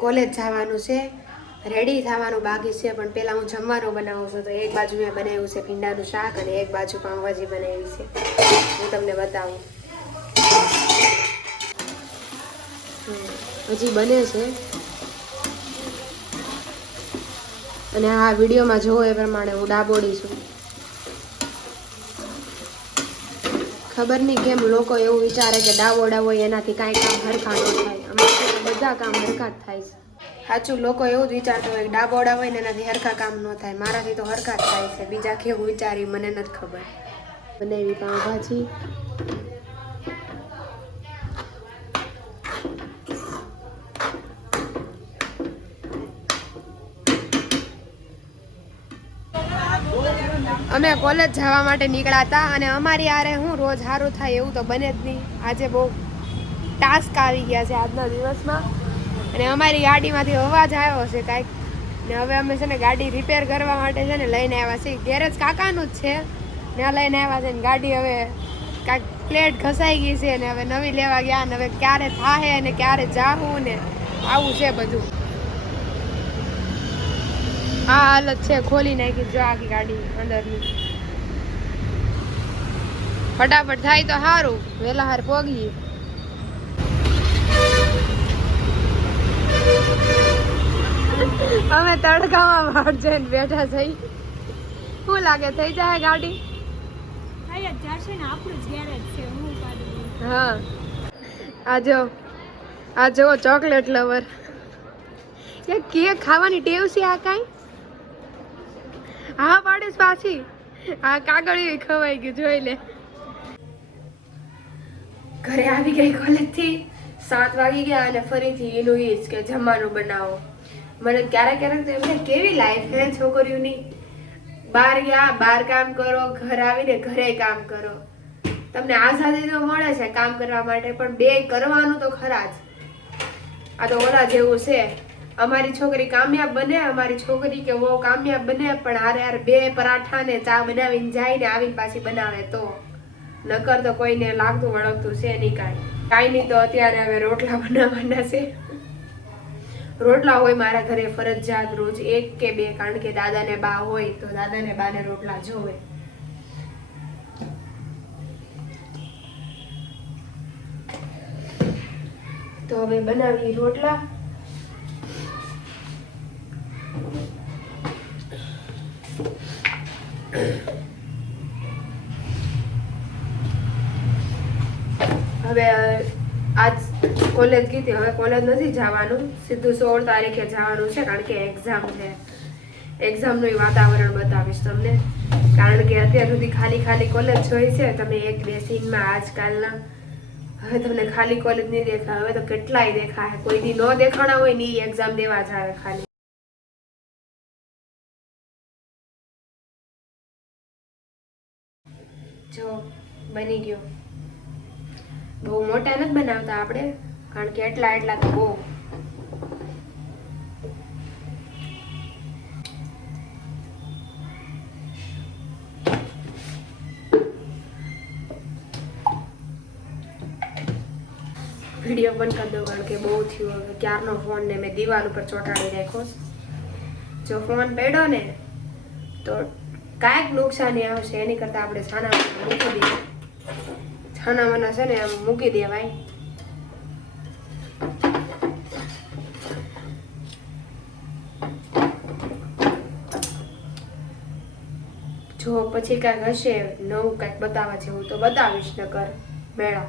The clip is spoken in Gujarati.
કોલેજ જવાનું છે, રેડી થવાનું બાકી છે, પણ પહેલાં હું જમવાનું બનાવું છું. તો એક બાજુ મેં બનાવ્યું છે ભીંડાનું શાક અને એક બાજુ પાઉંભાજી બનાવી છે. હું તમને બતાવું. હજી બને છે અને આ વિડીયોમાં જોવો એ પ્રમાણે હું ડાબોડી છું. ખબર નહીં કેમ લોકો એવું વિચારે કે ડાબોડા હોય એનાથી કાંઈ કામ હરખા ન થાય. અમારાથી તો બધા કામ હરખા જ થાય છે. સાચું, લોકો એવું જ વિચારતા હોય કે ડાબોડા હોય ને એનાથી હરખા કામ ન થાય. મારાથી તો હરખા જ થાય છે. બીજા કેવું વિચારી મને નથી ખબર. બનાવી પાઉંભાજી. અમે કોલેજ જવા માટે નીકળ્યા હતા અને અમારી યારે હું રોજ સારું થાય એવું તો બને જ નહીં. આજે બહુ ટાસ્ક આવી ગયા છે આજના દિવસમાં અને અમારી ગાડીમાંથી અવાજ આવ્યો છે કાંઈક ને હવે અમે છે ને ગાડી રિપેર કરવા માટે છે ને લઈને આવ્યા છીએ. ગેરેજ કાકાનું જ છે, ત્યાં લઈને આવ્યા છે ને ગાડી હવે કાંઈક પ્લેટ ઘસાઈ ગઈ છે ને હવે નવી લેવા ગયા ને હવે ક્યારે થાહે ને ક્યારે જાવું ને આવું છે બધું. આ હાલત છે, ખોલી નાખી જો આખી ગાડી અંદરની. ફટાફટ થાય તો સારું, વેલા હાર પોગીએ. અમે તડકામાં વાટ જઈને બેઠા થઈ. શું લાગે થઈ જાય ગાડી? હા, આ જો ચોકલેટ લવર કેક ખાવાની ટેવ છે આ કાંઈ? હા પાડીશ પાછી. આ કાગળિયું ખવાઈ ગયું, જોઈ લે. ઘરે આવી ગઈ કોલેજથી, 7 વાગી ગયા અને ફરીથી એનું એ જ કે જમવાનું બનાવો. મને ક્યારેક ક્યારેક તો એમને કેવી લાઈફ હે છોકરીઓની. બહાર ગયા, બહાર કામ કરો, ઘર આવીને ઘરે કામ કરો. તમને આઝાદી તો મળે છે કામ કરવા માટે, પણ બે કરવાનું તો ખરા જ. આ તો ઓલા જેવું છે. અમારી છોકરી કામયાબ બને, અમારી છોકરી કે બહુ કામયાબ બને, પણ હારે હારે 2 પરાઠા ને ચા બનાવીને જાય ને આવીને પાછી બનાવે તો. નકર તો કોઈને લાગતું વળગતું છે નહીં કાંઈ નહીં. તો અત્યારે હવે રોટલા બનાવવાના છે. રોટલા હોય મારા ઘરે ફરજિયાત રોજ 1 કે 2, કારણ કે દાદા ને બા હોય તો દાદા ને બા ને રોટલા જોવે. તો હવે બનાવી રોટલા. હવે આજ કોલેજ ગઈ હતી, હવે કોલેજ નથી જવાનું, સીધું 16 તારીખે જવાનું છે, કારણ કે એક્ઝામ છે. એક્ઝામનું વાતાવરણ બતાવીશ તમને, કારણ કે અત્યાર સુધી ખાલી ખાલી કોલેજ જોઈ છે તમે 1-2 સીનમાં આજકાલના. હવે તમને ખાલી કોલેજ નહીં દેખાય, હવે તો કેટલાય દેખાય. કોઈ દી ન દેખાણા હોય ને એ એક્ઝામ દેવા જ આવે ખાલી. જો બની ગયો. બહુ મોટા નથી બનાવતા આપણે, કારણ કે એટલા તો બહુ. વિડીયો બંધ કરી દો, કારણ કે બહુ થયું. હવે ક્યારનો ફોન ને મેં દિવાલ ઉપર ચોંટાડી રાખ્યો. જો ફોન પડ્યો ને તો કાંઈક નુકસાની આવશે, એની કરતાં આપણે છાનામાં મૂકી દઈએ. છાનામાના છે ને આમ મૂકી દેવાય. જો પછી કાંઈક હશે નવું કાંઈક બતાવવા જેવું તો બતાવીશ, નકર મેળા.